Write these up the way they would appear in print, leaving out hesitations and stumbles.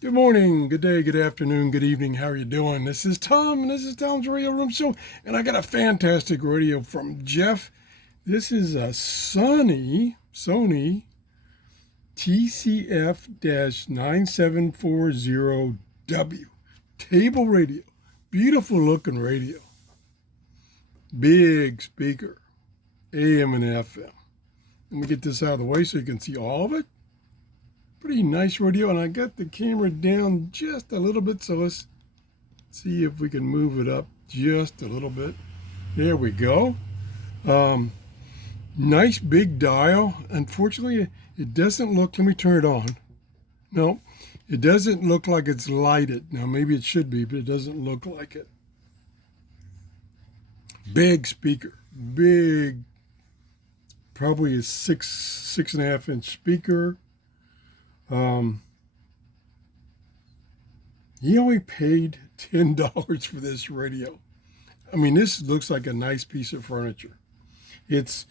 Good morning, good day, good afternoon, good evening. How are you doing? This is Tom, and this is Tom's Radio Room Show. And I got a fantastic radio from Jeff. This is a Sony TCF-9740W table radio. Beautiful looking radio. Big speaker, AM and FM. Let me get this out of the way so you can see all of it. Pretty nice radio, and I got the camera down just a little bit, so let's see if we can move it up just a little bit. There we go. Nice big dial. Unfortunately, it doesn't look, let me turn it on. No, it doesn't look like it's lighted. Now, maybe it should be, but it doesn't look like it. Big speaker, big, probably a 6.5 inch speaker. He only paid $10 for this radio. I mean, this looks like a nice piece of furniture. It's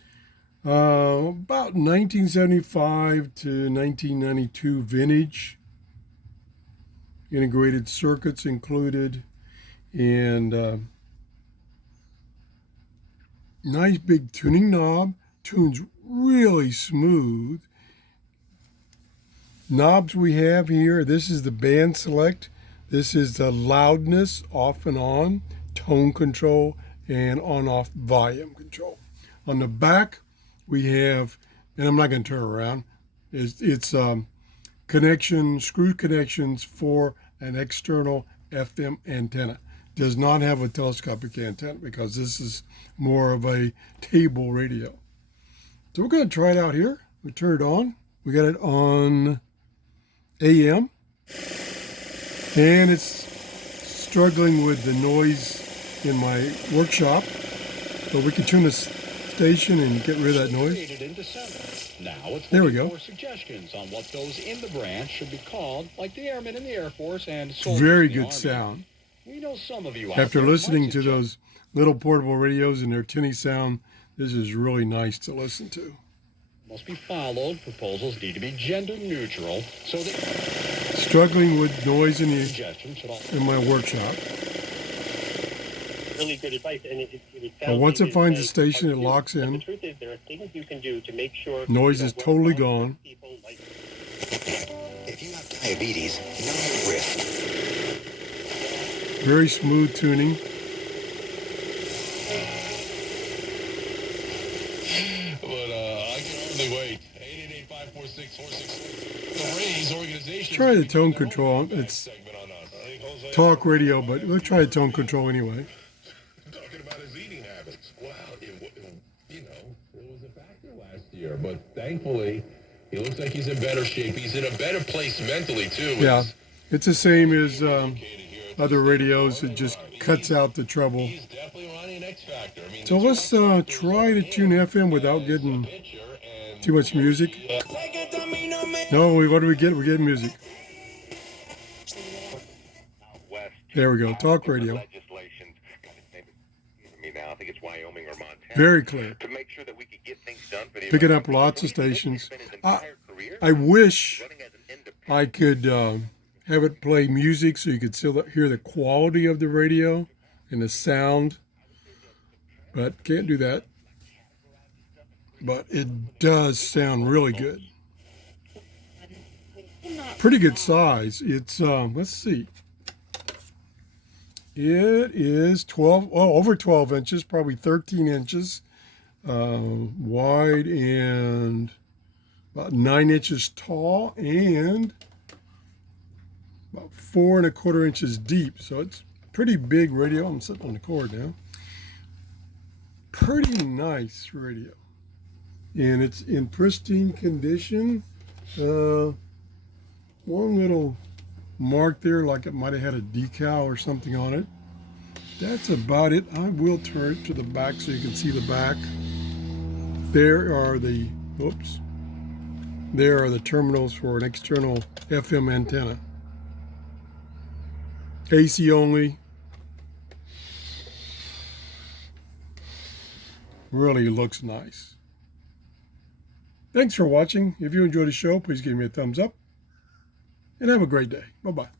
about 1975 to 1992 vintage. Integrated circuits included, and nice big tuning knob. Tunes really smooth. Knobs we have here, this is the band select, this is the loudness, off and on, tone control, and on-off volume control. On the back we have, and I'm not going to turn around, it's screw connections for an external FM antenna. Does not have a telescopic antenna because this is more of a table radio. So we're going to try it out here. We turn it on. We got it on AM, and it's struggling with the noise in my workshop, but we can tune the station and get rid of that noise. Now it's there we go. For suggestions on what those in the branch should be called, like the airmen in the Air Force and very good sound. We know some of you after listening to those little portable radios and their tinny sound, this is really nice to listen to. Must be followed. Proposals need to be gender neutral, so that struggling with noise in my workshop. Really good advice, and it but once it finds a station, it locks in. The truth is, there are things you can do to make sure noise is totally gone. If you have diabetes, know your risk. Very smooth tuning. Wait, 888-546-46. Let's try the tone control. It's talk radio, but we'll try the tone control anyway. Talking about his eating habits. Well, it was a factor last year, but thankfully, he looks like he's in better shape. He's in a better place mentally, too. Yeah, it's the same as other radios. It just cuts out the trouble. He's definitely running an X Factor. So let's try to tune FM without getting too much music. No, what do we get? We're getting music. There we go. Talk radio. Very clear. Picking up lots of stations. I wish I could have it play music so you could still hear the quality of the radio and the sound, but can't do that. But it does sound really good. Pretty good size. It's let's see. It is over 12 inches, probably 13 inches wide, and about 9 inches tall, and about 4¼ inches deep. So it's pretty big radio. I'm sitting on the cord now. Pretty nice radio. And it's in pristine condition. One little mark there, like it might have had a decal or something on it. That's about it. I will turn it to the back so you can see the back. There are the terminals for an external FM antenna. AC only. Really looks nice. Thanks for watching. If you enjoyed the show, please give me a thumbs up. and have a great day. Bye-bye.